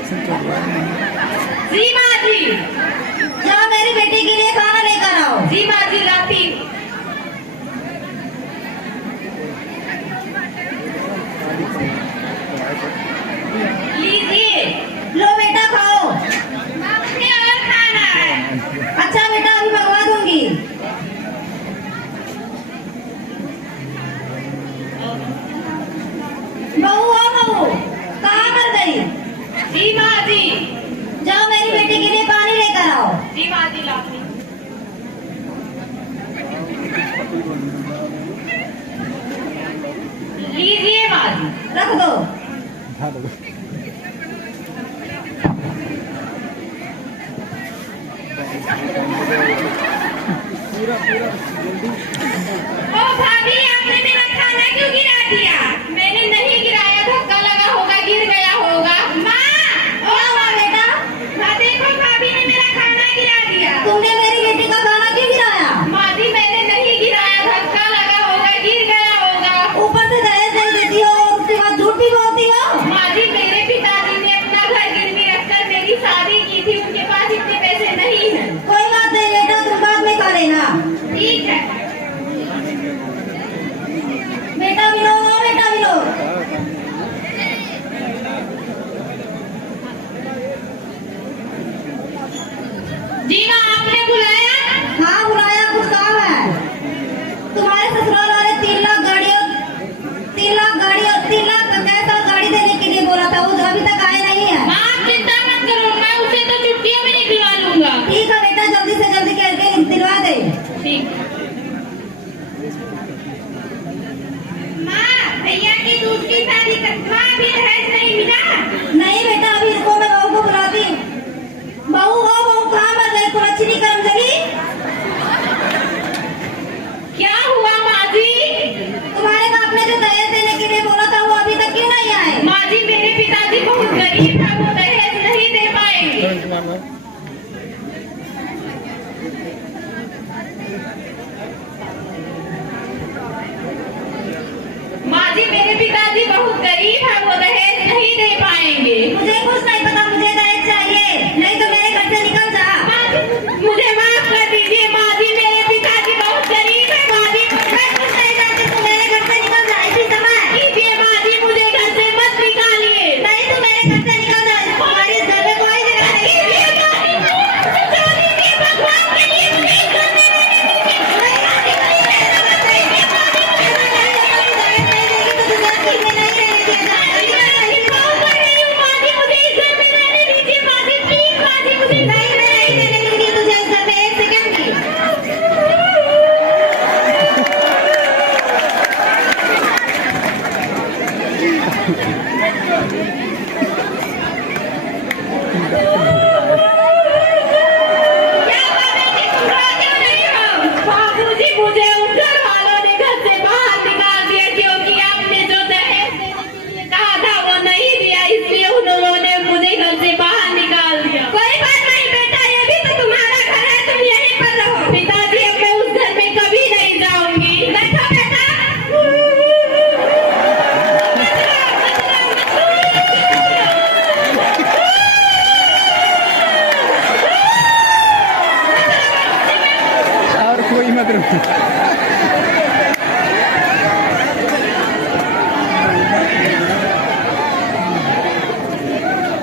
जी माँ जी, जाओ मेरी बेटी के लिए खाना लेकर आओ। जी माँ जी लाती। लीजिए। लो बेटा खाओ। मुझे और खाना है। अच्छा बेटा अभी मंगवा दूंगी। बहू हो बहू, कहाँ पर गई? जी माँ जी, जाओ मेरी बेटी के लिए पानी लेकर आओ। जी माँ जी लाती। लीजिए माँ जी। रख दो। ओ भाभी, आपने मेरा खाना क्यों गिरा दिया? मैंने नहीं गिराया, धक्का लगा होगा, गिर गया होगा। माँ, ओ माँ बेटा, माँ देखो भाभी ने मेरा खाना गिरा दिया। तुमने मेरी बेटी का खाना क्यों गिराया? माँ जी मैंने नहीं गिराया, धक्का लगा होगा, गिर गया होगा। ऊपर से दहेज दे देती हो और उसके बाद झूठ भी बोलती हो। माँ जी मेरे पिताजी ने अपना घर गिरवी रखकर मेरी शादी की थी, उनके पास इतने पैसे नहीं है। कोई बात नहीं बेटा, तुम बाद में खा लेना। ठीक है। बेटा मिलो, बेटा मिलो। जी माँ आपने बुलाया? हाँ बुलाया, कुछ काम है। तुम्हारे ससुराल वाले 3 लाख गाड़ी कैसा गाड़ी देने के लिए बोला था, वो अभी तक आए नहीं है। माँ आप चिंता मत करो, मैं उसे तो छुट्टियों में निकलवा लूंगा। ठीक है बेटा, जल्दी से जल्दी करके दिलवा दे। ठीक। माँ भैया की दूसरी शादी कर। माँ अभी दहेज नहीं मिला? नहीं बेटा, अभी इसको मैं बहू को बुलाती। बहू हो बहू, कहाँ पर गई? कुलच्छनी कर्म जगी। क्या हुआ माँ जी? तुम्हारे बाप ने जो दहेज देने के लिए बोला था, वो अभी तक क्यों नहीं आए? माँ जी मेरे पिताजी बहुत गरीब था, वो दहेज नहीं दे पाएंगे। माँ जी मेरे पिताजी बहुत गरीब है, वो दहेज नहीं दे पाएंगे। मुझे कुछ नहीं पता, मुझे दहेज चाहिए, नहीं तो मेरे घर से निकल जा। माँ जी मुझे माफ कर दीजिए। माँ जी मेरे पिताजी बहुत गरीब है। माँ जी मैं कुछ नहीं जानती, तू मेरे घर से निकल जा इसी समय। कीजिए। माँ जी मुझे घर से मत निकालिए। नहीं, तू मेरे घर से निकल जा, तुम्हारे इस घर में कोई जगह नहीं है। भगवान के लिए प्लीज करने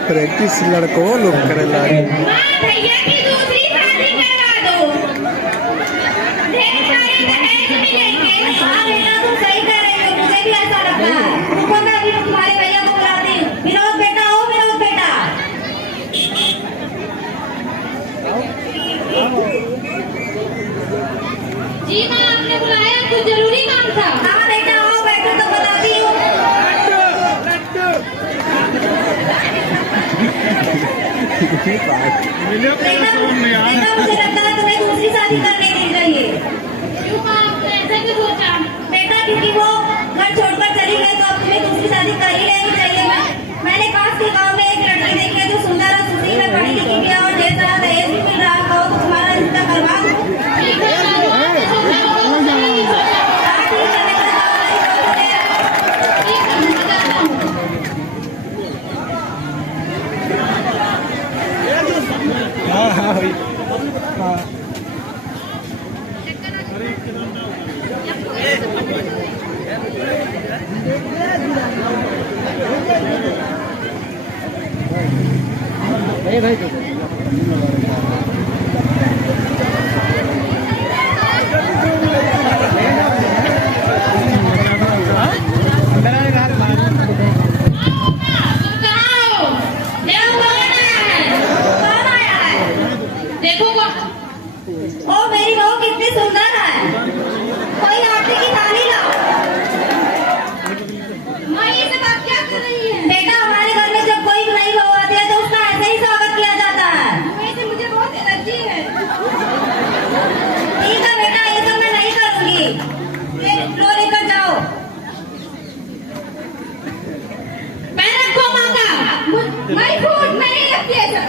प्रैक्टिस लड़कों लोग करेला। भैया की दूसरी शादी करवा दो, ढेर सारे दहेज मिलेंगे। हाँ बेटा, तुम सही कह रही हो, मुझे भी ऐसा लगता है। रुको, मैं अभी तुम्हारे भैया को बुलाती हूँ। विनोद बेटा, ओ विनोद बेटा। जी माँ आपने बुलाया, कुछ जरूरी काम था? हाँ बेटा, आओ बैठो तो बताती हूँ। बेटा, मुझे लगता है तुम्हें दूसरी शादी करने दी चाहिए। क्यों माँ आपने ऐसा क्यों सोचा? बेटा क्योंकि वो घर छोड़कर चली गई, तो अब तुम्हें दूसरी शादी कर ही लेनी चाहिए। मैंने पास के गांव में एक लड़की देखी है जो सुंदर और सुशील है, पढ़ी लिखी भी है और ढेर सारा दहेज भी मिल रहा है। कहो तो तुम्हारा रिश्ता करवा दूं। ठीक है माँ, आपने सोचा वो सही सोचा। हाँ, ठीक है, मैं करवा दूंगी। ठीक है, मैं बताता हूँ। देखो ओ मेरी बहू कितनी सुंदर है, कोई आटे की थाली लाओ। माँ ये सब आप क्या कर रही है? बेटा हमारे घर में जब कोई नई बहू आती है तो उसका ऐसे ही स्वागत किया जाता है। वैसे मुझे बहुत एलर्जी है। ठीक है बेटा, ये सब मैं नहीं करूंगी। ये लो लेकर जाओ। मैं रखो माँ का माई फूड मैं नहीं रखती ऐसा।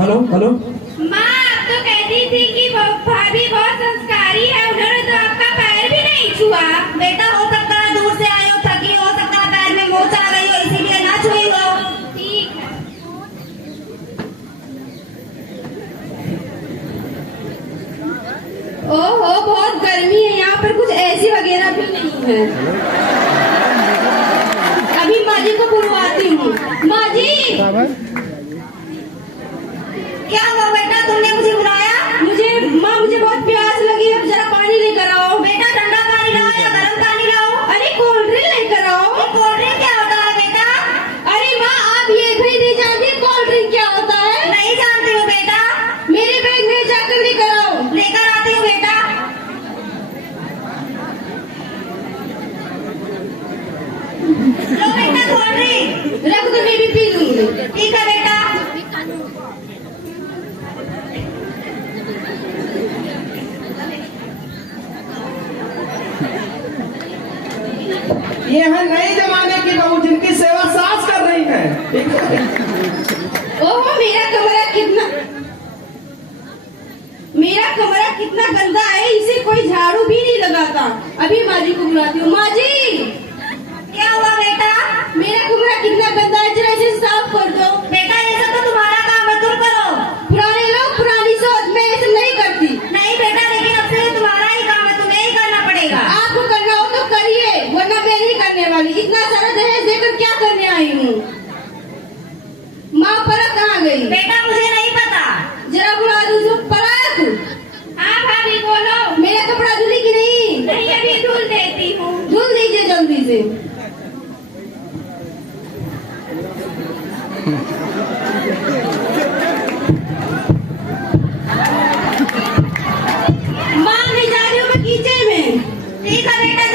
Hello hello. माँ आप तो कहती थी कि भाभी बहुत संस्कारी है, उन्होंने तो आपका पैर भी नहीं छुआ। बेटा हो सकता है दूर से आई हो, थकी हो सकता है पैर में मोच आ गई हो, इसीलिए ना छुई हो। ठीक है। ओहो बहुत गर्मी है, यहाँ पर कुछ एसी वगैरह भी नहीं है। अभी माँ जी को बुलवाती हूँ। माँ जी क्या हुआ बेटा, तुमने मुझे बुलाया? मुझे बहुत प्यास लगी है, जरा पानी लेकर आओ। बेटा ठंडा पानी लाओ या गर्म पानी लाओ? अरे कोल्ड ड्रिंक लेकर आओ। कोल्ड ड्रिंक क्या होता है बेटा? अरे माँ आप ये भी नहीं जानती कोल्ड ड्रिंक क्या होता है? नहीं जानती हूँ बेटा। मेरे बैग में जाकर लेकर आओ। लेकर आती हूँ बेटा। लो बेटा कोल्ड ड्रिंक। रख दो, मैं भी पी लूंगी। ठीक है बेटा। ये है नए जमाने की बहू जिनकी सेवा सास कर रही है। ओहो मेरा कमरा कितना गंदा है, इसे कोई झाड़ू भी नहीं लगाता। अभी माँ जी को बुलाती हूँ। माँ जी क्या हुआ बेटा? मेरा कमरा कितना गंदा है, जरा इसे साफ कर दो। बेटा ये सब तो तुम्हारा काम है, तुम करो। पुराने लोग पुरानी सोच, मैं ऐसे नहीं करती। नहीं बेटा, लेकिन अब से ये तुम्हारा ही काम है, तुम्हें ही करना पड़ेगा। आपको करना हो तो करिए, वरना मैं नहीं करने वाली। इतना सारा दहेज देकर क्या करने आई हूँ? माँ परख कहाँ गई? बेटा मुझे नहीं पता। जरा बुला दो परख। हाँ भाभी बोलो। मेरा कपड़ा धुली की नहीं? नहीं अभी धुल देती हूँ। धुल दीजिए जल्दी से। माँ मैं जा रही हूँ बगीचे में। ठीक है बेटा